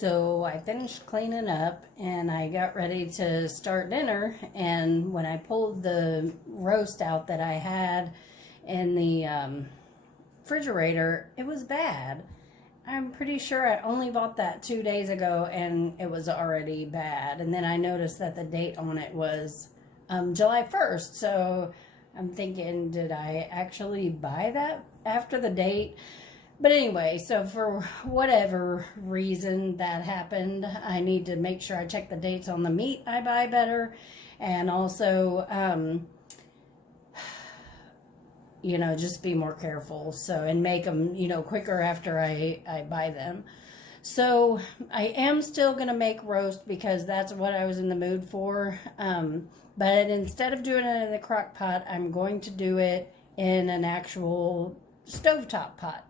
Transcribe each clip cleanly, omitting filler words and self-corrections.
So I finished cleaning up and I got ready to start dinner, and when I pulled the roast out that I had in the refrigerator, it was bad. I'm pretty sure I only bought that 2 days ago and it was already bad. And then I noticed that the date on it was July 1st. So I'm thinking, did I actually buy that after the date? But anyway, so for whatever reason that happened, I need to make sure I check the dates on the meat I buy better. And also, just be more careful. So, and make them, quicker after I buy them. So I am still going to make roast because that's what I was in the mood for. But instead of doing it in the crock pot, I'm going to do it in an actual stovetop pot.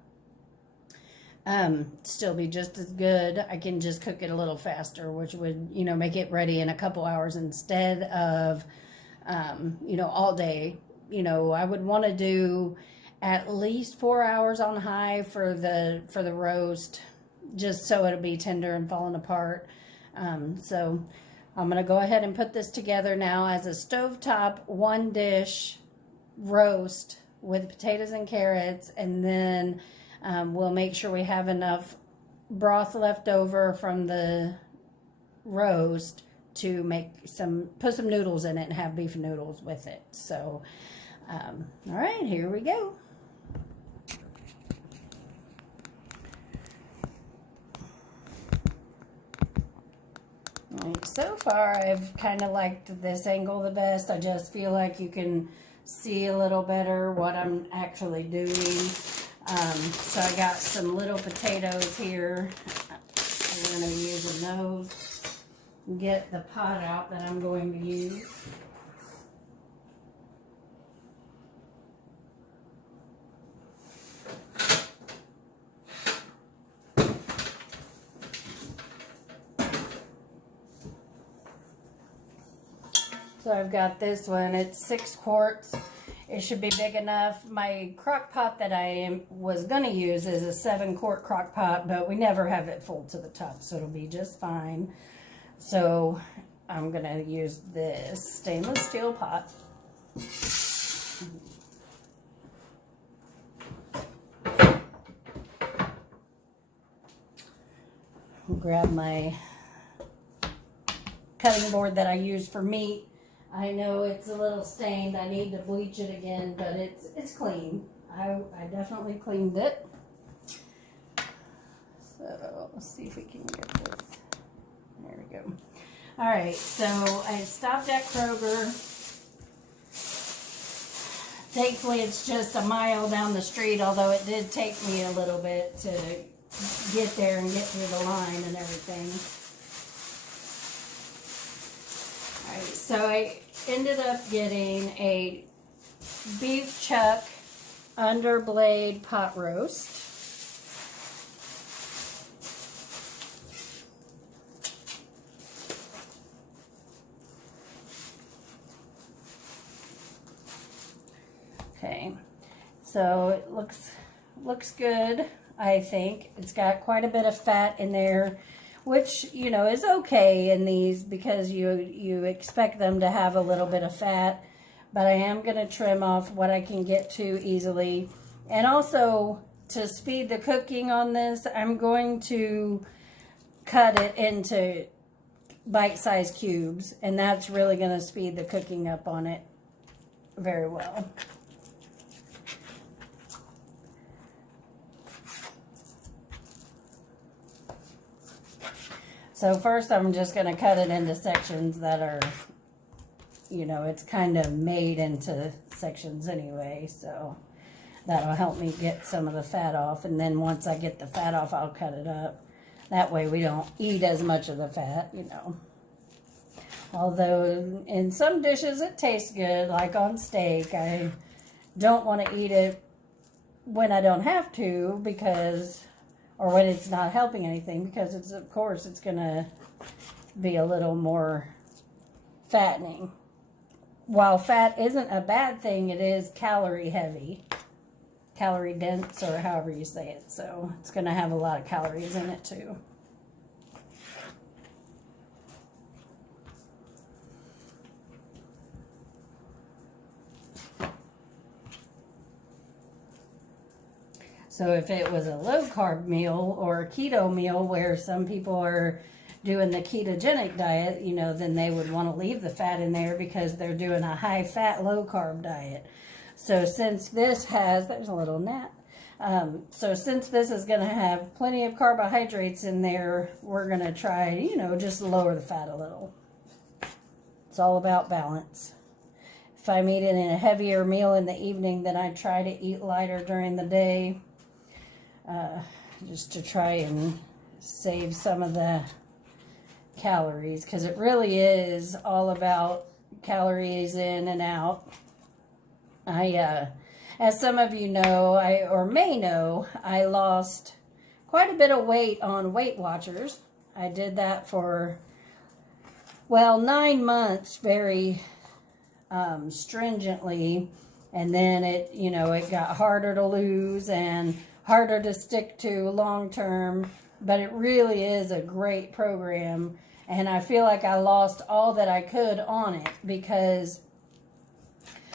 Still be just as good. I can just cook it a little faster, which would, make it ready in a couple hours instead of, all day. I would want to do at least 4 hours on high for the roast, just so it'll be tender and falling apart. So I'm going to go ahead and put this together now as a stovetop 1-dish roast with potatoes and carrots, and then we'll make sure we have enough broth left over from the roast to put some noodles in it and have beef noodles with it. So, all right, here we go. All right, so far I've kind of liked this angle the best. I just feel like you can see a little better what I'm actually doing. So I got some little potatoes here. I'm going to be using those. Get the pot out that I'm going to use. So I've got this one. It's 6 quarts. It should be big enough. My crock pot that I was going to use is a 7-quart crock pot, but we never have it full to the top, so it'll be just fine. So I'm going to use this stainless steel pot. Grab my cutting board that I use for meat. I know it's a little stained. I need to bleach it again, but it's clean. I definitely cleaned it. So let's see if we can get this. There we go. All right, so I stopped at Kroger. Thankfully, it's just a mile down the street, although it did take me a little bit to get there and get through the line and everything. Alright, so I ended up getting a beef chuck underblade pot roast. Okay, so it looks good, I think. It's got quite a bit of fat in there, which, is okay in these because you expect them to have a little bit of fat. But I am going to trim off what I can get to easily. And also, to speed the cooking on this, I'm going to cut it into bite-sized cubes. And that's really going to speed the cooking up on it very well. So first I'm just going to cut it into sections that are, it's kind of made into sections anyway. So that'll help me get some of the fat off. And then once I get the fat off, I'll cut it up. That way we don't eat as much of the fat, Although in some dishes it tastes good, like on steak. I don't want to eat it when I don't have to or when it's not helping anything, because of course it's going to be a little more fattening. While fat isn't a bad thing, it is calorie heavy. Calorie dense, or however you say it. So it's going to have a lot of calories in it too. So if it was a low carb meal or a keto meal where some people are doing the ketogenic diet, you know, then they would want to leave the fat in there because they're doing a high fat, low carb diet. So since this has, there's a little gnat. So since this is going to have plenty of carbohydrates in there, we're going to try, you know, just lower the fat a little. It's all about balance. If I'm eating a heavier meal in the evening, then I try to eat lighter during the day, just to try and save some of the calories, because it really is all about calories in and out. As some of you know, or may know, I lost quite a bit of weight on Weight Watchers. I did that for, well, 9 months very stringently, and then it, you know, it got harder to lose and harder to stick to long term, but it really is a great program, and I feel like I lost all that I could on it because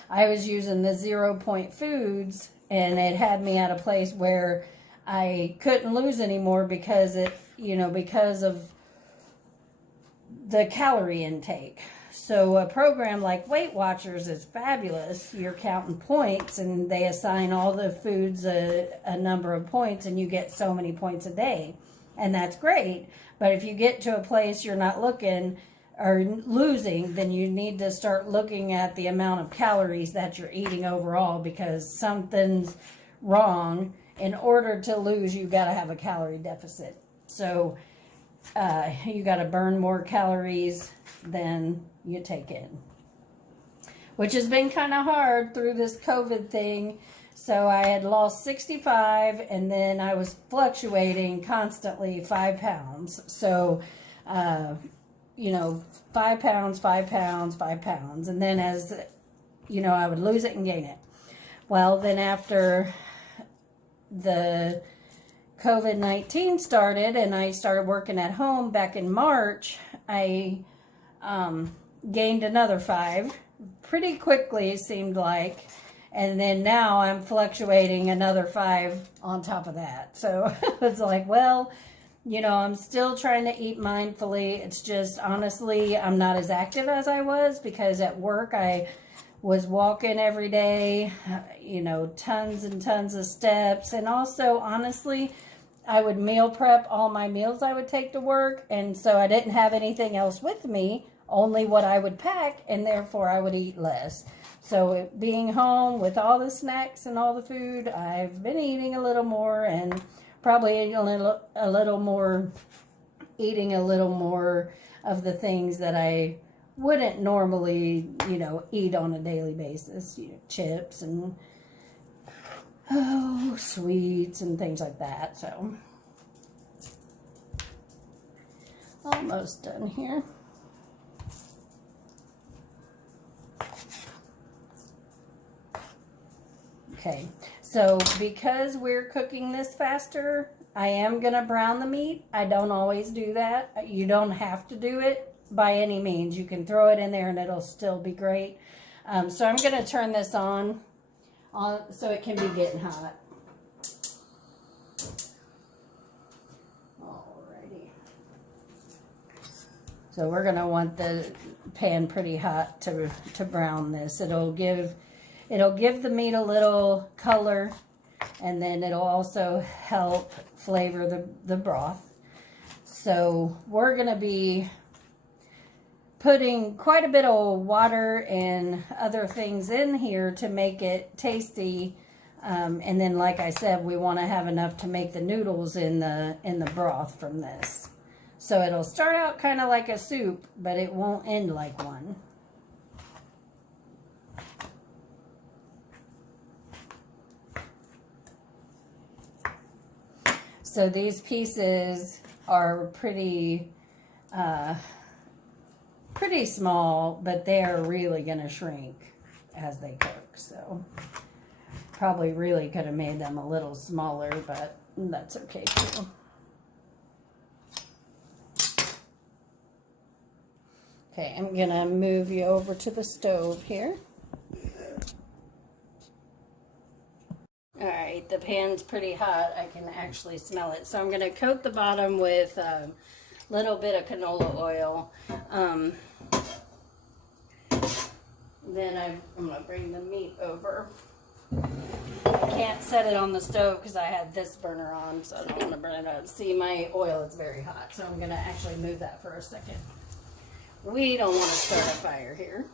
I was using the 0 point foods, and it had me at a place where I couldn't lose anymore because it, you know, because of the calorie intake. So a program like Weight Watchers is fabulous. You're counting points, and they assign all the foods a number of points, and you get so many points a day. And that's great. But if you get to a place you're not looking or losing, then you need to start looking at the amount of calories that you're eating overall, because something's wrong. In order to lose, you got to have a calorie deficit. So you got to burn more calories than you take in, which has been kind of hard through this COVID thing. So I had lost 65, and then I was fluctuating constantly 5 pounds. So, you know, 5 pounds, 5 pounds, 5 pounds. And then as, you know, I would lose it and gain it. Well, then after the COVID-19 started and I started working at home back in March, I gained another 5 pretty quickly, it seemed like. And then now I'm fluctuating another 5 on top of that. So it's like, well, you know, I'm still trying to eat mindfully. It's just, honestly, I'm not as active as I was, because at work I was walking every day, you know, tons and tons of steps. And also, honestly, I would meal prep all my meals I would take to work. And so I didn't have anything else with me, only what I would pack, and therefore I would eat less. So being home with all the snacks and all the food, I've been eating a little more, and probably eating a little more of the things that I wouldn't normally, you know, eat on a daily basis. You know, chips and sweets and things like that. So almost done here. Okay, so because we're cooking this faster, I am going to brown the meat. I don't always do that. You don't have to do it by any means. You can throw it in there and it'll still be great. So I'm going to turn this on so it can be getting hot. Alrighty. So we're going to want the pan pretty hot to brown this. It'll give the meat a little color, and then it'll also help flavor the broth. So we're going to be putting quite a bit of water and other things in here to make it tasty. And then, like I said, we want to have enough to make the noodles in the broth from this. So it'll start out kind of like a soup, but it won't end like one. So these pieces are pretty small, but they are really going to shrink as they cook. So probably really could have made them a little smaller, but that's okay too. Okay, I'm going to move you over to the stove here. Alright, the pan's pretty hot, I can actually smell it. So I'm going to coat the bottom with a little bit of canola oil. Then I'm going to bring the meat over. I can't set it on the stove because I have this burner on, so I don't want to burn it up. See, my oil is very hot, so I'm going to actually move that for a second. We don't want to start a fire here.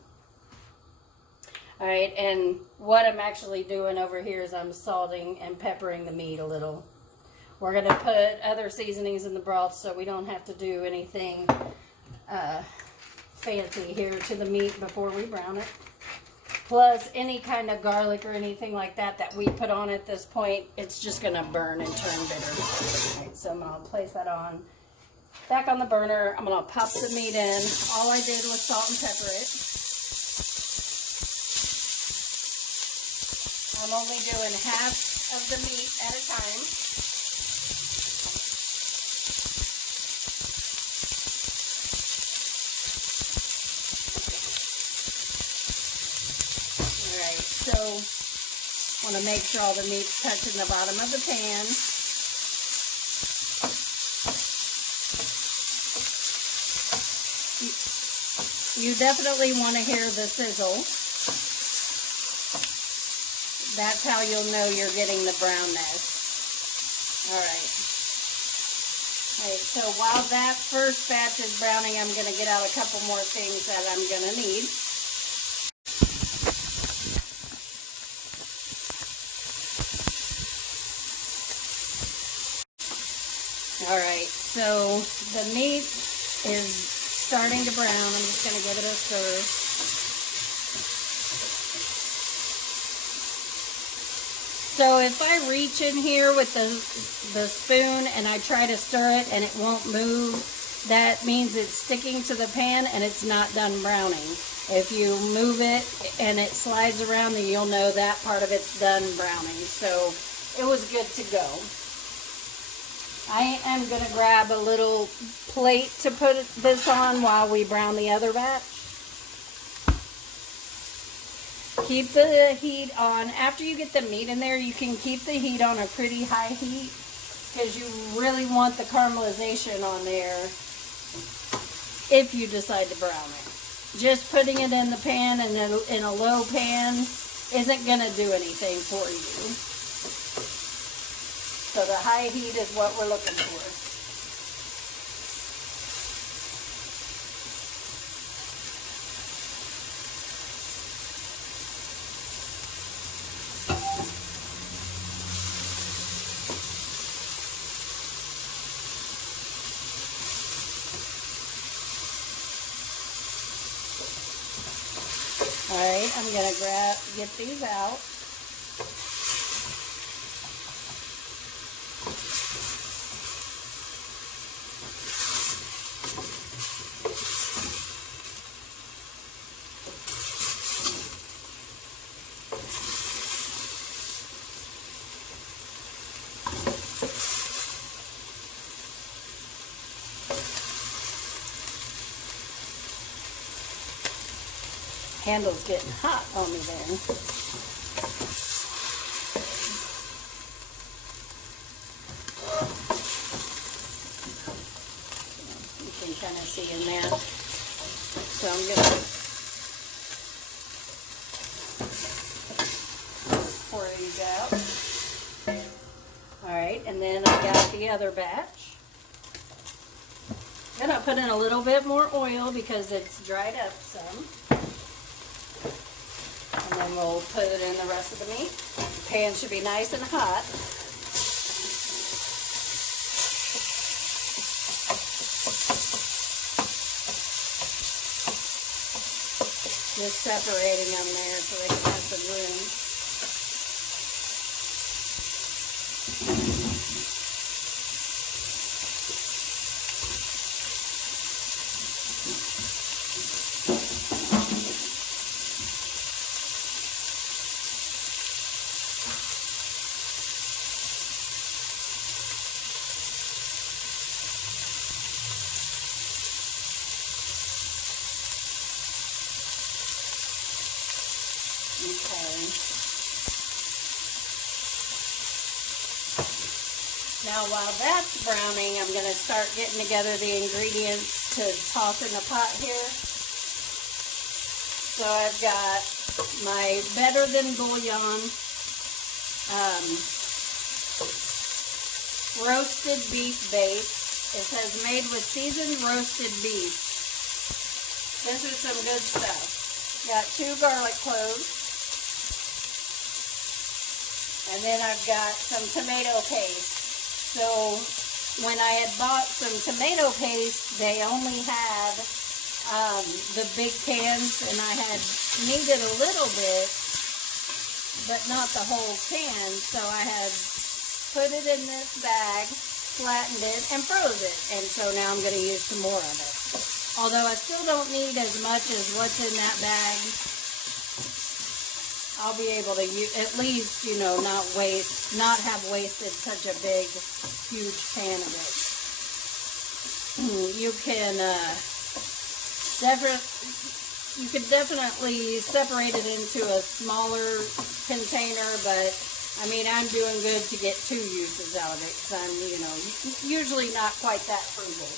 All right, and what I'm actually doing over here is I'm salting and peppering the meat a little. We're going to put other seasonings in the broth so we don't have to do anything fancy here to the meat before we brown it. Plus, any kind of garlic or anything like that that we put on at this point, it's just going to burn and turn bitter. All right, so I'm going to place that on. Back on the burner, I'm going to pop the meat in. All I did was salt and pepper it. I'm only doing half of the meat at a time. Alright, so want to make sure all the meat's touching the bottom of the pan. You definitely want to hear the sizzle. That's how you'll know you're getting the brownness. Alright. Alright, so while that first batch is browning, I'm going to get out a couple more things that I'm going to need. Alright, so the meat is starting to brown. I'm just going to give it a stir. So if I reach in here with the spoon and I try to stir it and it won't move, that means it's sticking to the pan and it's not done browning. If you move it and it slides around, then you'll know that part of it's done browning. So it was good to go. I am going to grab a little plate to put this on while we brown the other batch. Keep the heat on. After you get the meat in there, you can keep the heat on a pretty high heat because you really want the caramelization on there if you decide to brown it. Just putting it in the pan and in a low pan isn't going to do anything for you. So the high heat is what we're looking for. Alright, I'm going to get these out. Handle's getting hot on me there. You can kind of see in there. So I'm going to pour these out. Alright, and then I got the other batch. I'm going to put in a little bit more oil because it's dried up some. And then we'll put it in the rest of the meat. The pan should be nice and hot. Just separating them there so they can have some room. Okay. Now while that's browning, I'm going to start getting together the ingredients to toss in the pot here. So I've got my Better Than Bouillon roasted beef base. It says made with seasoned roasted beef. This is some good stuff. Got 2 garlic cloves. And then I've got some tomato paste. So when I had bought some tomato paste, they only had the big cans, and I had needed a little bit, but not the whole can. So I had put it in this bag, flattened it, and froze it. And so now I'm going to use some more of it. Although I still don't need as much as what's in that bag, I'll be able to use, at least, you know, not have wasted such a big, huge pan of it. You can definitely separate it into a smaller container, but I mean, I'm doing good to get 2 uses out of it because I'm, you know, usually not quite that frugal.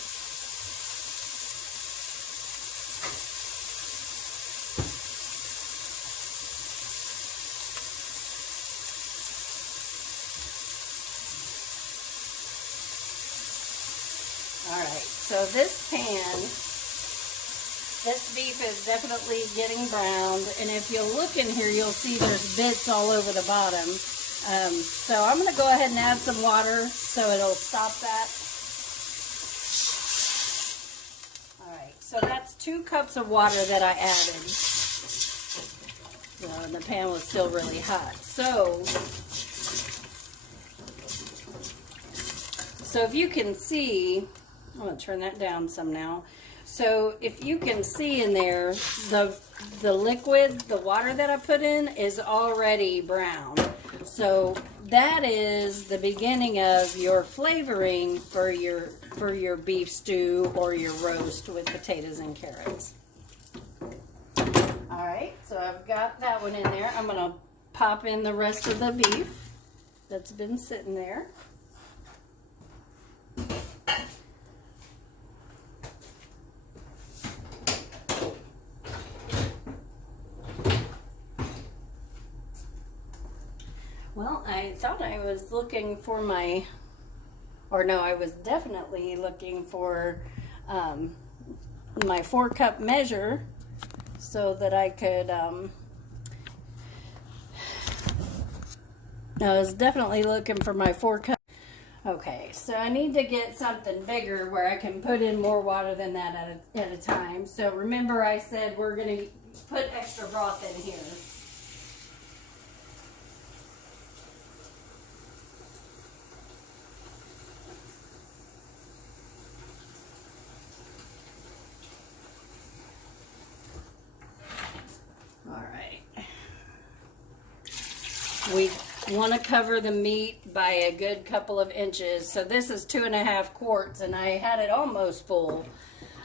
Alright, so this beef is definitely getting browned, and if you look in here, you'll see there's bits all over the bottom. So I'm going to go ahead and add some water so it'll stop that. Alright, so that's 2 cups of water that I added. And the pan was still really hot. So if you can see, I'm going to turn that down some now. So if you can see in there, the liquid, the water that I put in is already brown. So that is the beginning of your flavoring for your beef stew or your roast with potatoes and carrots. Alright, so I've got that one in there. I'm going to pop in the rest of the beef that's been sitting there. Well, I thought I was looking for I was definitely looking for my 4-cup measure so that I could, I was definitely looking for my 4-cup. Okay, so I need to get something bigger where I can put in more water than that at a time. So remember I said we're going to put extra broth in here. We want to cover the meat by a good couple of inches. So this is 2.5 quarts, and I had it almost full.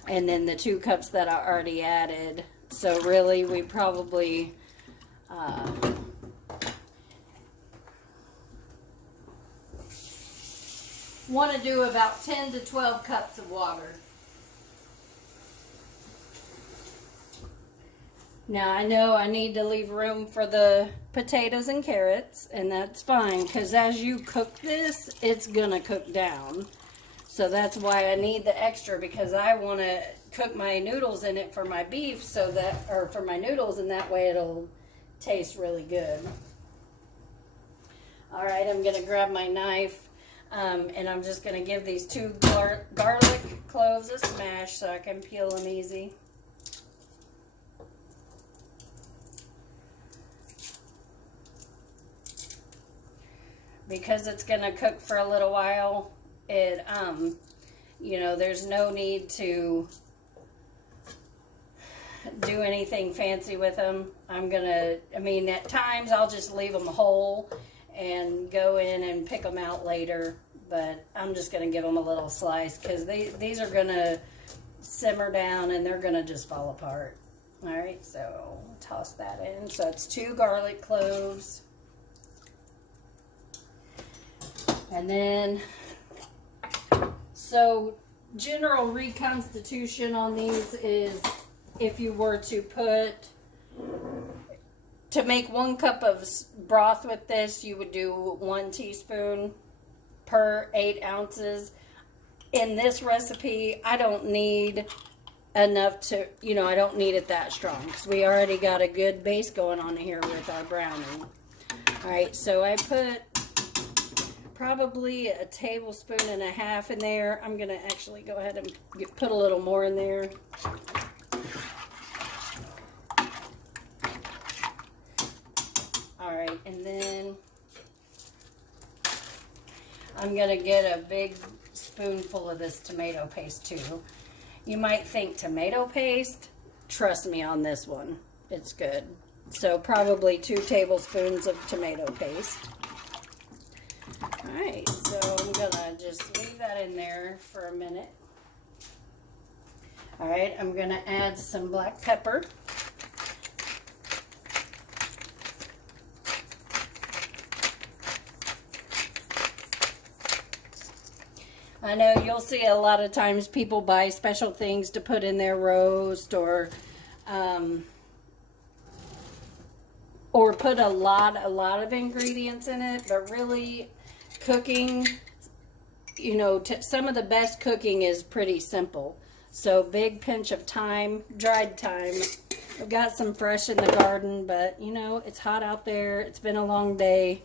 And then the 2 cups that I already added. So really, we probably want to do about 10 to 12 cups of water. Now I know I need to leave room for the potatoes and carrots, and that's fine, because as you cook this, it's gonna cook down. So that's why I need the extra, because I want to cook my noodles in it for my beef, or for my noodles, and that way it'll taste really good. All right, I'm gonna grab my knife, and I'm just gonna give these 2 garlic cloves a smash so I can peel them easy. Because it's going to cook for a little while, you know, there's no need to do anything fancy with them. At times I'll just leave them whole and go in and pick them out later, but I'm just going to give them a little slice because these are going to simmer down and they're going to just fall apart. All right, so toss that in. So it's 2 garlic cloves. And then So general reconstitution on these is if you were to make 1 cup of broth with this, you would do 1 teaspoon per 8 ounces. In this recipe, I don't need enough to, I don't need it that strong because we already got a good base going on here with our brownie. All right, so I put probably 1.5 tablespoons in there. I'm going to actually go ahead and put a little more in there. All right, and then I'm going to get a big spoonful of this tomato paste too. You might think tomato paste. Trust me on this one. It's good. So probably 2 tablespoons of tomato paste. Alright, so I'm going to just leave that in there for a minute. Alright, I'm going to add some black pepper. I know you'll see a lot of times people buy special things to put in their roast or put a lot of ingredients in it, but really cooking, some of the best cooking is pretty simple. So big pinch of thyme, dried thyme. I've got some fresh in the garden, but it's hot out there. It's been a long day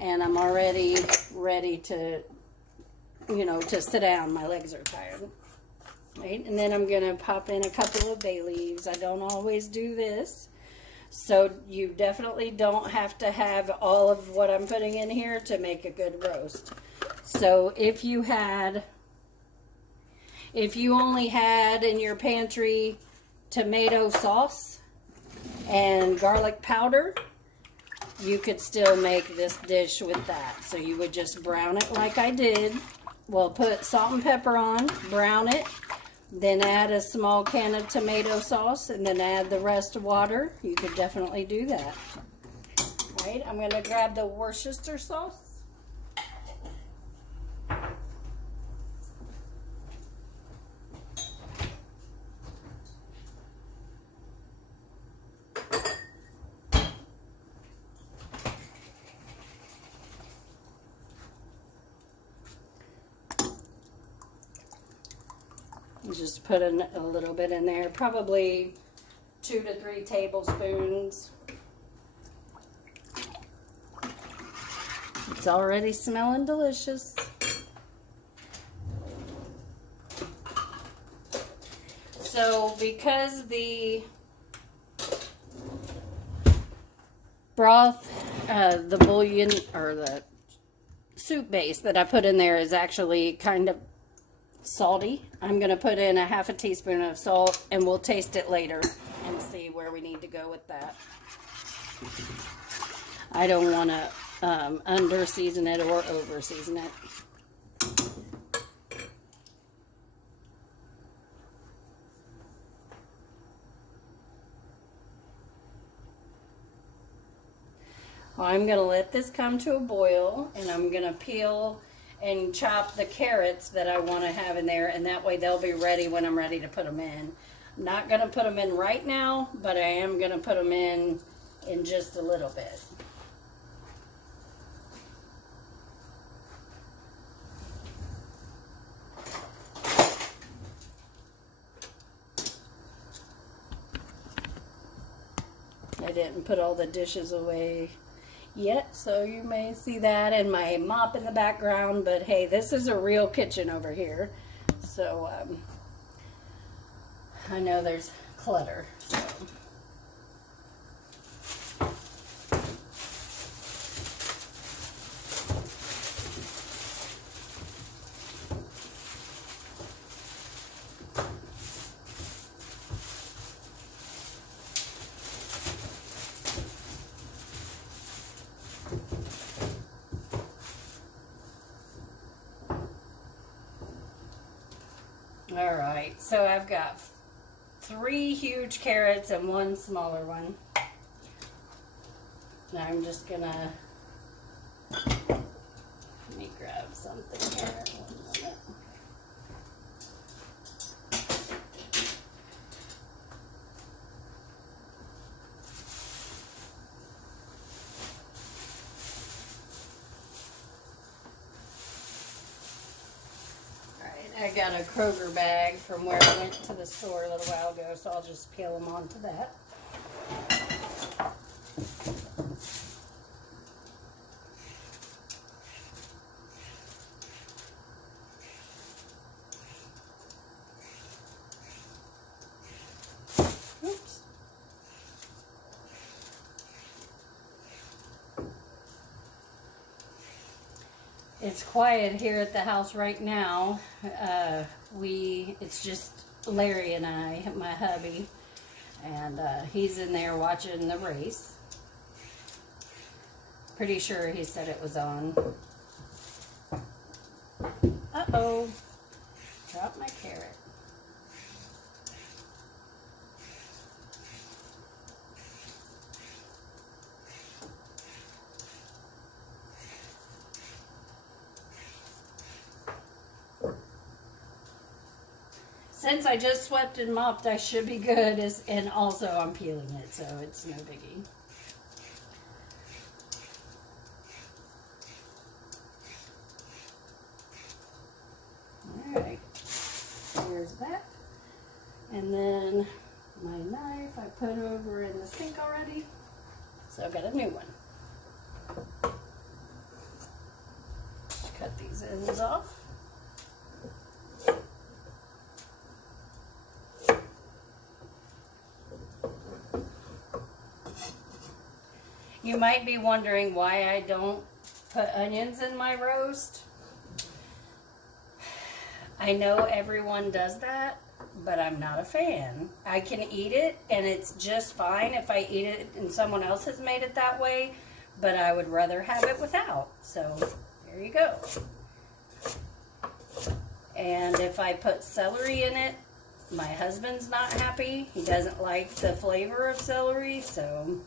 and I'm already ready to sit down. My legs are tired. Right? And then I'm going to pop in a couple of bay leaves. I don't always do this. So you definitely don't have to have all of what I'm putting in here to make a good roast. So if you only had in your pantry tomato sauce and garlic powder, you could still make this dish with that. So you would just brown it like I did. Well, put salt and pepper on, brown it, then add a small can of tomato sauce, and then add the rest of water. You could definitely do that. All right, I'm going to grab the Worcestershire sauce. Just put a little bit in there, probably 2 to 3 tablespoons. It's already smelling delicious. So because the broth, the bouillon or the soup base that I put in there is actually kind of salty, I'm going to put in 1/2 teaspoon of salt and we'll taste it later and see where we need to go with that. I don't want to under season it or over season it. Well, I'm going to let this come to a boil and I'm going to peel and chop the carrots that I want to have in there, and that way they'll be ready when I'm ready to put them in. I'm not going to put them in right now, but I am going to put them in just a little bit. I didn't put all the dishes away yet, so you may see that and my mop in the background, but hey, this is a real kitchen over here, so I know there's clutter, so. All right, so I've got 3 huge carrots and 1 smaller one. Now I'm just gonna, let me grab something here. got a Kroger bag from where I went to the store a little while ago, so I'll just peel them onto that. Oops. It's quiet here at the house right now. It's just Larry and I, my hubby, and he's in there watching the race. Pretty sure he said it was on. Uh-oh. Dropped my carrot. Since I just swept and mopped, I should be good, and also I'm peeling it, so it's no biggie. Alright, there's that. And then my knife I put over in the sink already, so I've got a new one. Just cut these ends off. You might be wondering why I don't put onions in my roast. I know everyone does that, but I'm not a fan. I can eat it, and it's just fine if I eat it and someone else has made it that way, but I would rather have it without. So, there you go. And if I put celery in it, my husband's not happy. He doesn't like the flavor of celery, so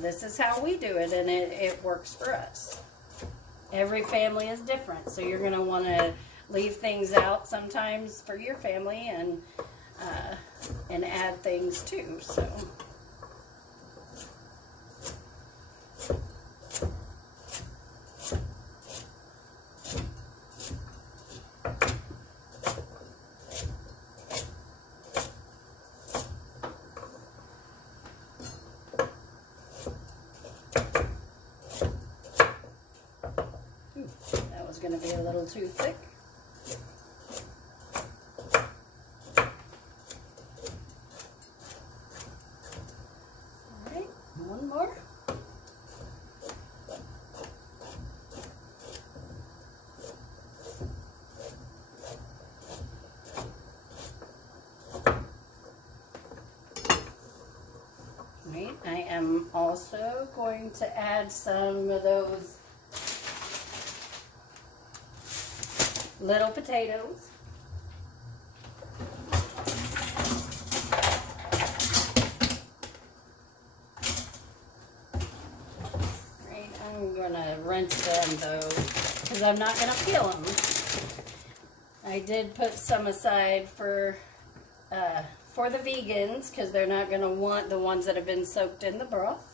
this is how we do it, and it works for us. Every family is different, so you're going to want to leave things out sometimes for your family and add things too. So. That was going to be a little too thick. Alright, one more. Right, I am also going to add some of those little potatoes. Right, I'm gonna rinse them though, because I'm not gonna peel them. I did put some aside for the vegans, because they're not gonna want the ones that have been soaked in the broth.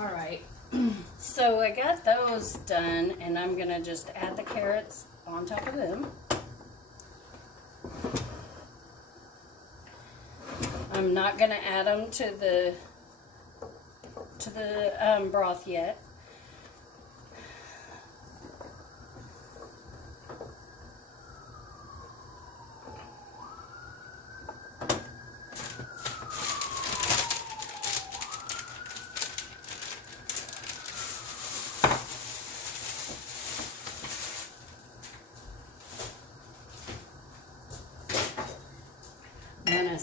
Alright, so I got those done, and I'm going to just add the carrots on top of them. I'm not going to add them to the broth yet.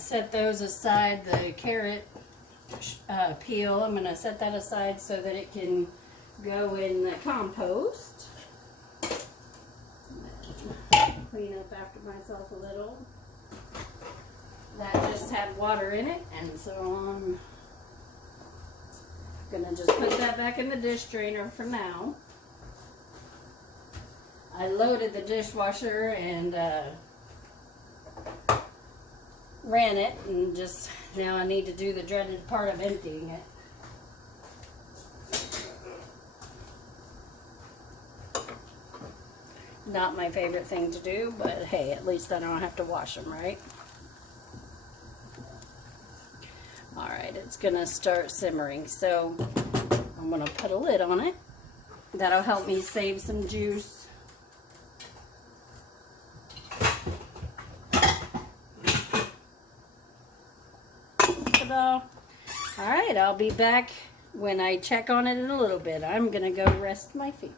set those aside, the carrot peel. I'm going to set that aside so that it can go in the compost. Clean up after myself a little. That just had water in it, and so I'm going to just put that back in the dish drainer for now. I loaded the dishwasher and ran it, and just now I need to do the dreaded part of emptying it. Not my favorite thing to do, but hey, at least I don't have to wash them, right? Alright, it's gonna start simmering, so I'm gonna put a lid on it. That'll help me save some juice. Ta-da! Alright, I'll be back when I check on it in a little bit. I'm gonna go rest my feet.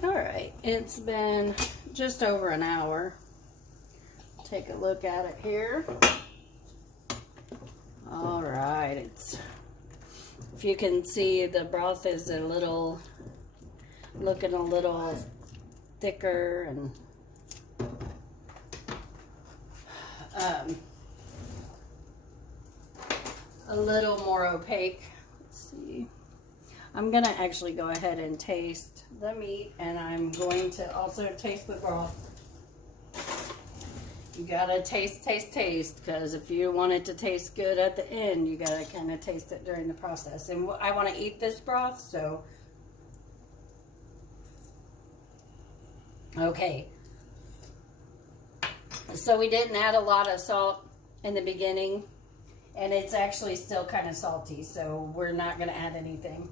Alright, it's been just over an hour. Take a look at it here. Alright, if you can see, the broth is looking a little thicker and a little more opaque. Let's see. I'm gonna actually go ahead and taste the meat, and I'm going to also taste the broth. You gotta taste, because if you want it to taste good at the end, you gotta kind of taste it during the process. And I want to eat this broth, so okay. So we didn't add a lot of salt in the beginning, and it's actually still kind of salty, so we're not gonna add anything.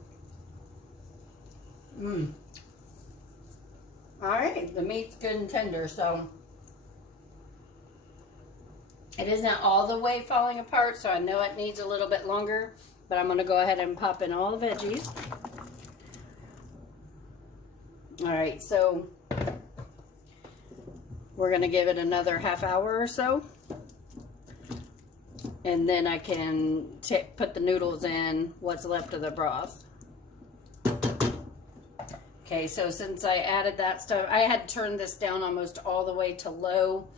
Alright, the meat's good and tender, so it isn't all the way falling apart, so I know it needs a little bit longer, but I'm going to go ahead and pop in all the veggies. Alright, so we're going to give it another half hour or so, and then I can put the noodles in what's left of the broth. Okay, so since I added that stuff, I had turned this down almost all the way to low,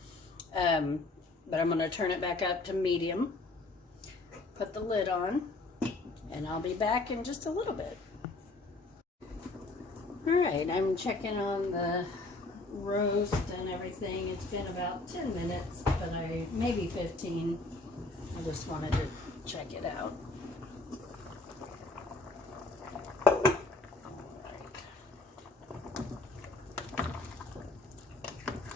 but I'm going to turn it back up to medium. Put the lid on, and I'll be back in just a little bit. Alright, I'm checking on the roast and everything. It's been about 10 minutes, but maybe 15. I just wanted to check it out.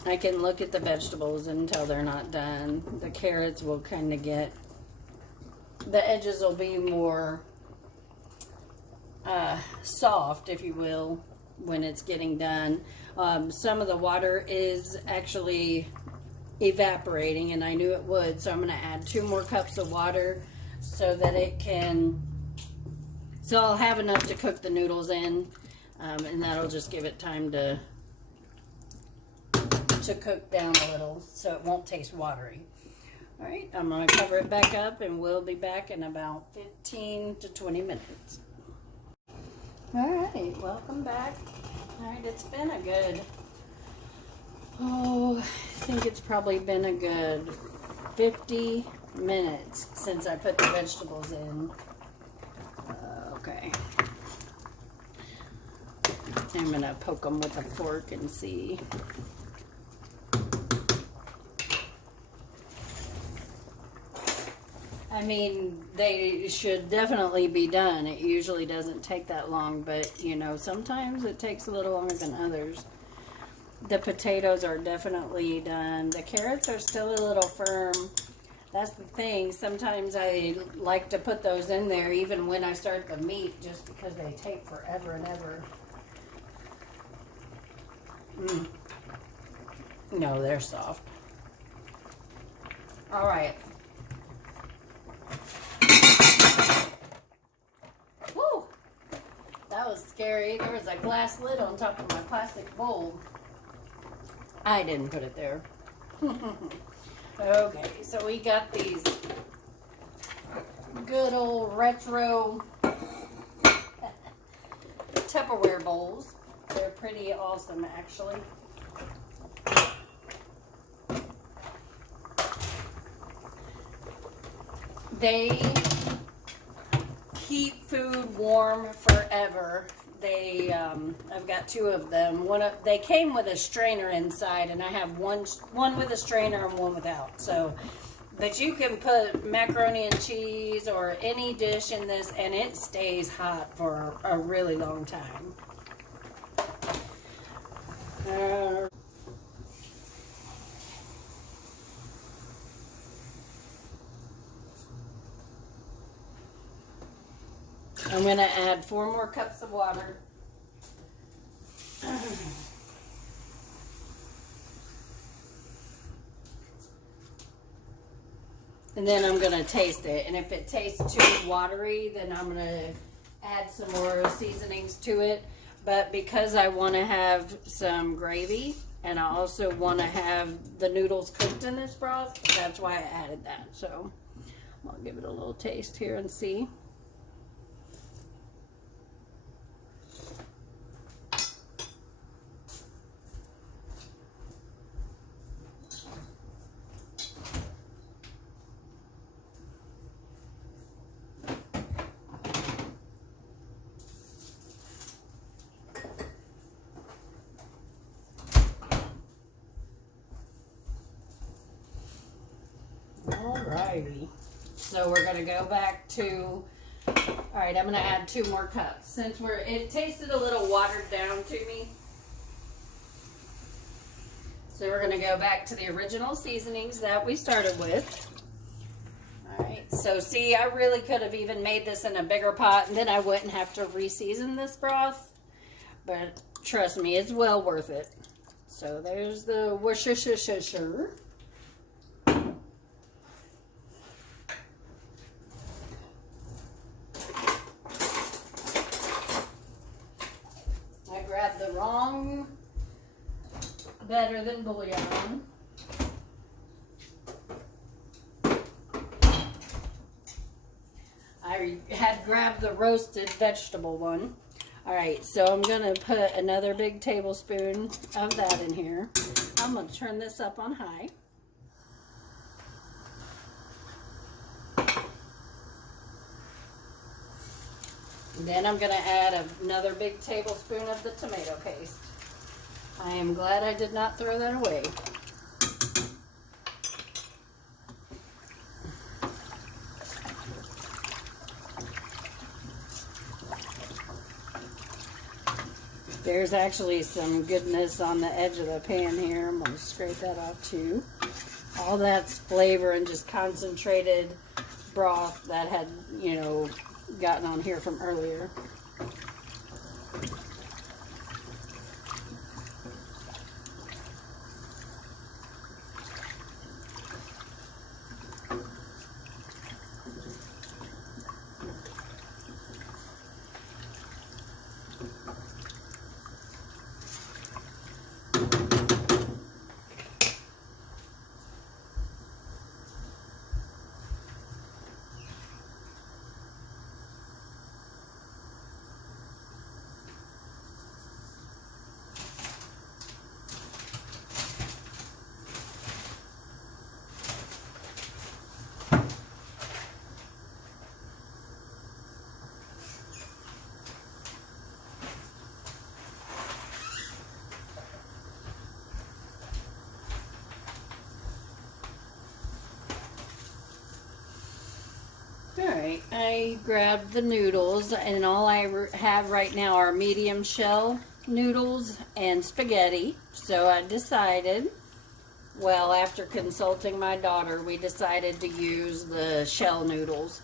I can look at the vegetables until they're not done. The carrots will kind of the edges will be more soft, if you will, when it's getting done. Some of the water is actually evaporating, and I knew it would, so I'm going to add 2 more cups of water so that so I'll have enough to cook the noodles in, and that'll just give it time to cook down a little so it won't taste watery. Alright, I'm going to cover it back up, and we'll be back in about 15 to 20 minutes. Alright, welcome back. Alright, it's been a good, I think it's probably been a good 50 minutes since I put the vegetables in. Okay. I'm going to poke them with a fork and see. I mean, they should definitely be done. It usually doesn't take that long, but, you know, sometimes it takes a little longer than others. The potatoes are definitely done. The carrots are still a little firm. That's the thing. Sometimes I like to put those in there even when I start the meat, just because they take forever and ever. No, they're soft. All right. Woo! That was scary. There was a glass lid on top of my plastic bowl. I didn't put it there. Okay, so we got these good old retro Tupperware bowls. They're pretty awesome, actually. They keep food warm forever. I've got two of them. They came with a strainer inside, and I have one with a strainer and one without. So, but you can put macaroni and cheese or any dish in this, and it stays hot for a really long time. I'm going to add 4 more cups of water. And then I'm going to taste it. And if it tastes too watery, then I'm going to add some more seasonings to it. But because I want to have some gravy, and I also want to have the noodles cooked in this broth, that's why I added that. So I'll give it a little taste here and see. Alrighty, so we're gonna go back to, alright, I'm gonna add 2 more cups since it tasted a little watered down to me. So we're gonna go back to the original seasonings that we started with. Alright, so see, I really could have even made this in a bigger pot and then I wouldn't have to re-season this broth, but trust me, it's well worth it. So there's the Worcestershire. The wrong better than bouillon. I had grabbed the roasted vegetable one. Alright, so I'm going to put another big tablespoon of that in here. I'm going to turn this up on high. Then I'm going to add another big tablespoon of the tomato paste. I am glad I did not throw that away. There's actually some goodness on the edge of the pan here. I'm going to scrape that off too. All that's flavor and just concentrated broth that had, you know, gotten on here from earlier. Alright, I grabbed the noodles, and all I have right now are medium shell noodles and spaghetti. So I decided, well, after consulting my daughter, we decided to use the shell noodles.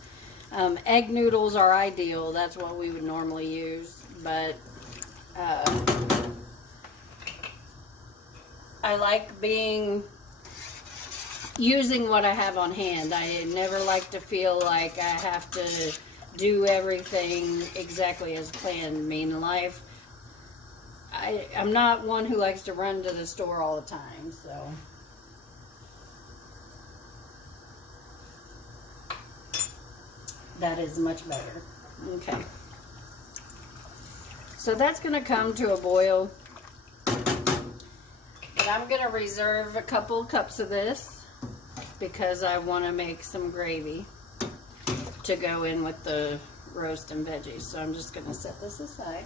Egg noodles are ideal, that's what we would normally use, but I like using what I have on hand. I never like to feel like I have to do everything exactly as planned. I mean, I'm not one who likes to run to the store all the time, so that is much better. Okay. So that's going to come to a boil. But I'm going to reserve a couple cups of this because I want to make some gravy to go in with the roast and veggies. So I'm just going to set this aside.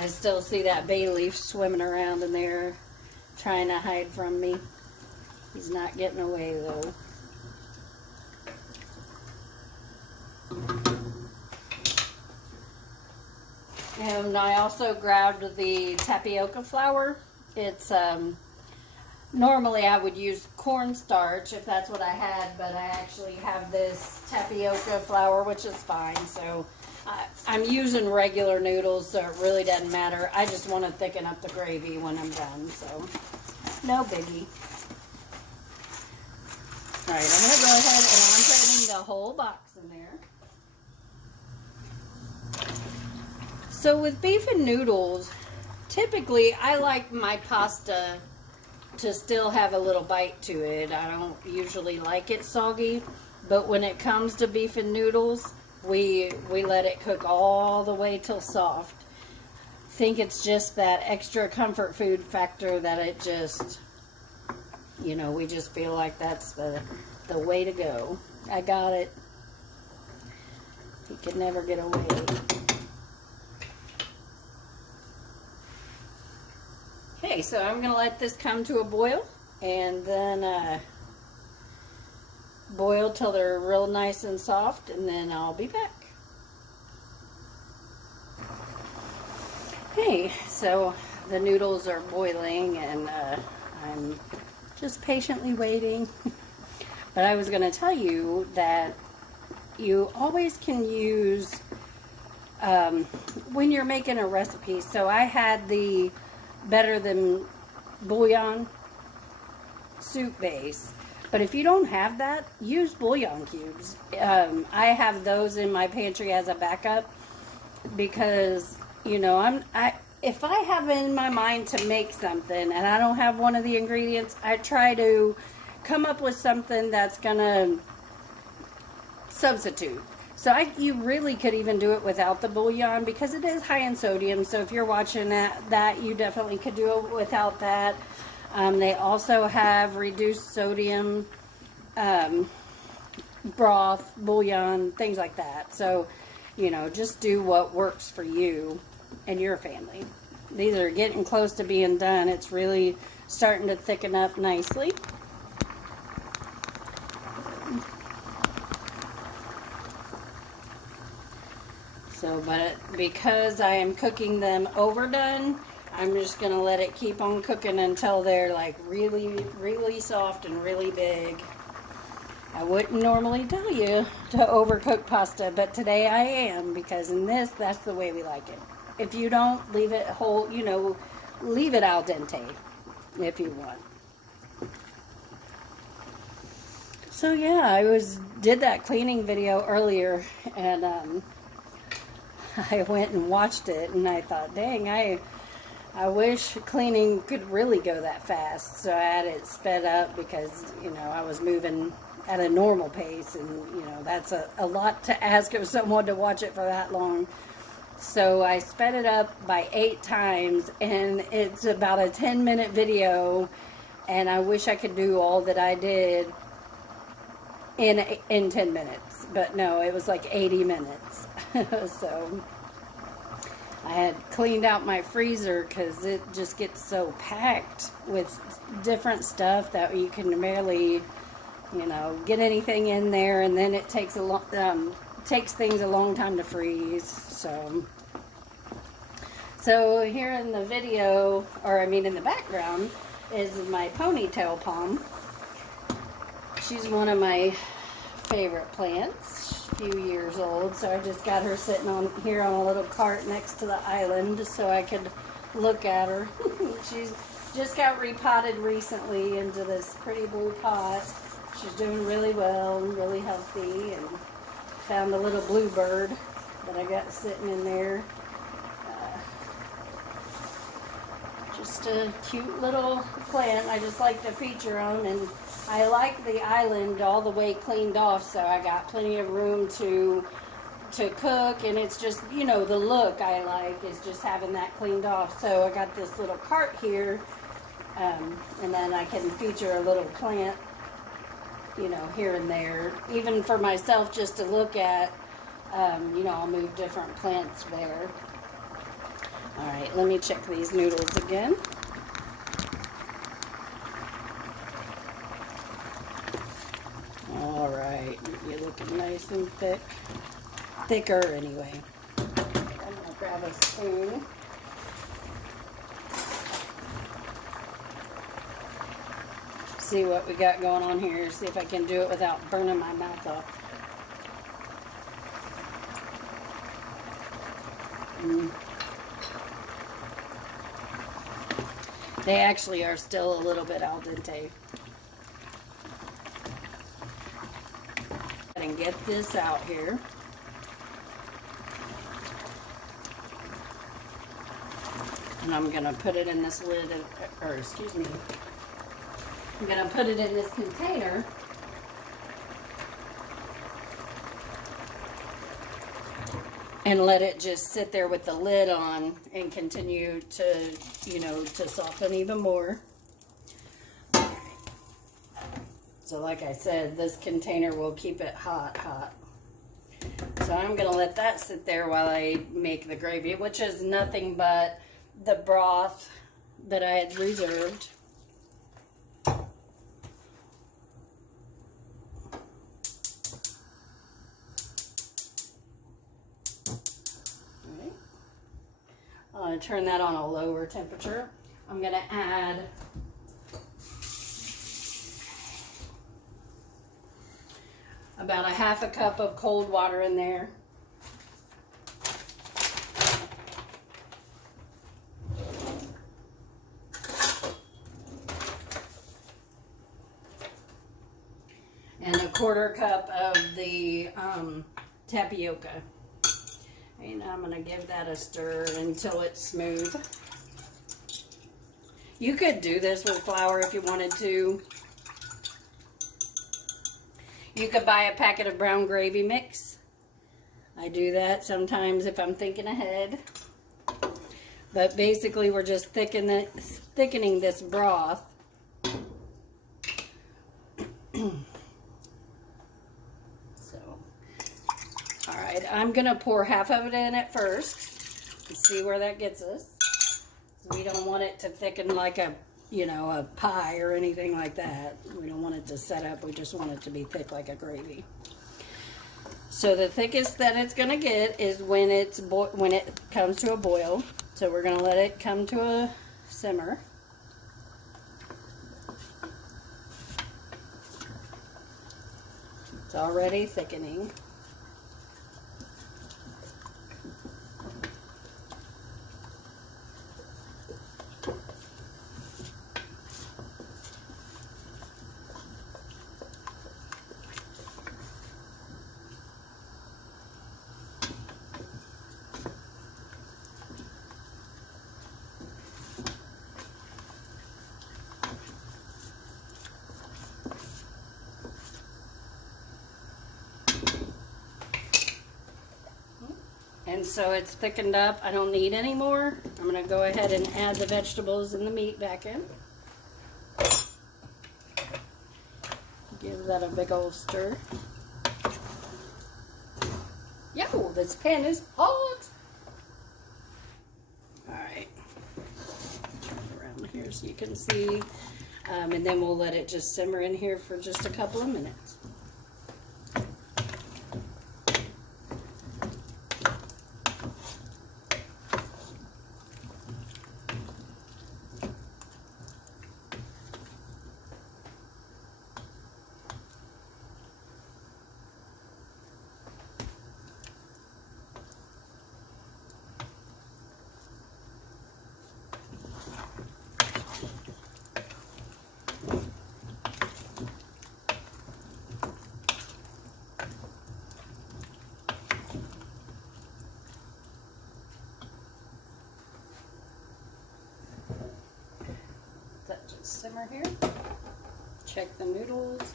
I still see that bay leaf swimming around in there trying to hide from me. He's not getting away though. And I also grabbed the tapioca flour. It's normally I would use cornstarch if that's what I had, but I actually have this tapioca flour, which is fine. So I'm using regular noodles, so it really doesn't matter. I just want to thicken up the gravy when I'm done, so no biggie. All right, I'm going to go ahead and I'm putting the whole box in there. So with beef and noodles, typically I like my pasta to still have a little bite to it. I don't usually like it soggy, but when it comes to beef and noodles, we let it cook all the way till soft. I think it's just that extra comfort food factor that it just, you know, we just feel like that's the way to go. I got it. He could never get away. Okay, so I'm going to let this come to a boil and then boil till they're real nice and soft, and then I'll be back. Okay, so the noodles are boiling and I'm just patiently waiting. But I was going to tell you that you always can use, when you're making a recipe, so I had the Better Than bouillon soup base. But if you don't have that, use bouillon cubes. I have those in my pantry as a backup because, you know, if I have in my mind to make something and I don't have one of the ingredients, I try to come up with something that's gonna substitute. So you really could even do it without the bouillon because it is high in sodium. So if you're watching that you definitely could do it without that. They also have reduced sodium broth, bouillon, things like that. So, you know, just do what works for you and your family. These are getting close to being done. It's really starting to thicken up nicely. So, but because I am cooking them overdone, I'm just going to let it keep on cooking until they're like really, really soft and really big. I wouldn't normally tell you to overcook pasta, but today I am, because in this, that's the way we like it. If you don't, leave it whole, you know, leave it al dente if you want. So yeah, I did that cleaning video earlier, and I went and watched it, and I thought, dang, I wish cleaning could really go that fast. So I had it sped up because, you know, I was moving at a normal pace, and, you know, that's a lot to ask of someone to watch it for that long. So I sped it up by 8 times, and it's about a 10-minute video, and I wish I could do all that I did in 10 minutes. But no, it was like 80 minutes. So I had cleaned out my freezer because it just gets so packed with different stuff that you can barely, you know, get anything in there, and then it takes takes things a long time to freeze. So here in the video, or I mean in the background, is my ponytail palm. She's one of my favorite plants, a few years old, so I just got her sitting on here on a little cart next to the island so I could look at her. She's just got repotted recently into this pretty blue pot. She's doing really well and really healthy, and found a little blue bird that I got sitting in there. just a cute little plant. I just like to feature them, and I like the island all the way cleaned off, so I got plenty of room to cook, and it's just, you know, the look I like is just having that cleaned off. So I got this little cart here, and then I can feature a little plant, you know, here and there, even for myself just to look at. You know, I'll move different plants there. All right, let me check these noodles again. All right, you're looking nice and thick. Thicker anyway. I'm gonna grab a spoon. See what we got going on here. See if I can do it without burning my mouth off. They actually are still a little bit al dente. And get this out here. And I'm gonna put it in this lid, or excuse me, I'm gonna put it in this container. And let it just sit there with the lid on and continue to, you know, to soften even more. So like I said, this container will keep it hot. So I'm gonna let that sit there while I make the gravy, which is nothing but the broth that I had reserved. I'm going to turn that on a lower temperature. I'm going to add about a half a cup of cold water in there. And a quarter cup of the tapioca. And I'm going to give that a stir until it's smooth. You could do this with flour if you wanted to. You could buy a packet of brown gravy mix. I do that sometimes if I'm thinking ahead. But basically we're just thickening this broth. Alright, I'm going to pour half of it in at first and see where that gets us. We don't want it to thicken like a, you know, a pie or anything like that. We don't want it to set up. We just want it to be thick like a gravy. So the thickest that it's going to get is when it comes to a boil. So we're going to let it come to a simmer. It's already thickening. And so it's thickened up. I don't need any more. I'm going to go ahead and add the vegetables and the meat back in. Give that a big old stir. Yo, this pan is hot. Alright. Around here so you can see. And then we'll let it just simmer in here for just a couple of minutes. simmer here. Check the noodles.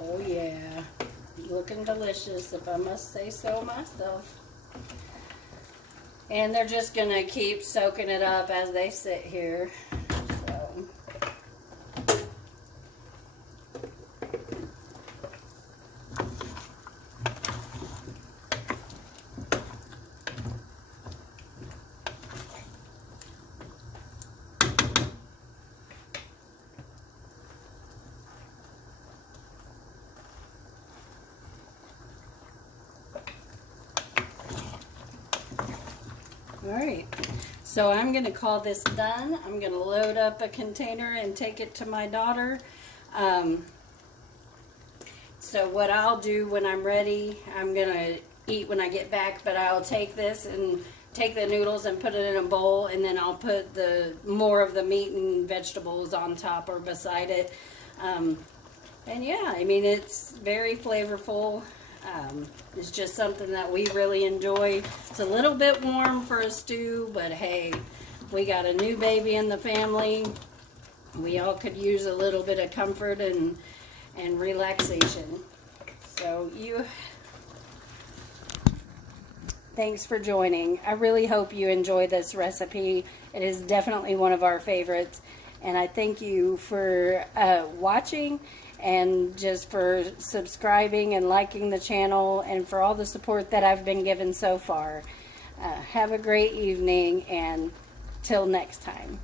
Oh yeah, looking delicious if I must say so myself. And they're just gonna keep soaking it up as they sit here. So. Alright, so I'm going to call this done. I'm going to load up a container and take it to my daughter. So what I'll do when I'm ready, I'm going to eat when I get back, but I'll take this and take the noodles and put it in a bowl, and then I'll put the more of the meat and vegetables on top or beside it. And yeah, I mean, it's very flavorful. It's just something that we really enjoy. It's a little bit warm for a stew, but hey, we got a new baby in the family. We all could use a little bit of comfort and relaxation. So thanks for joining. I really hope you enjoy this recipe. It is definitely one of our favorites. And I thank you for watching, and just for subscribing and liking the channel, and for all the support that I've been given so far. Have a great evening, and till next time.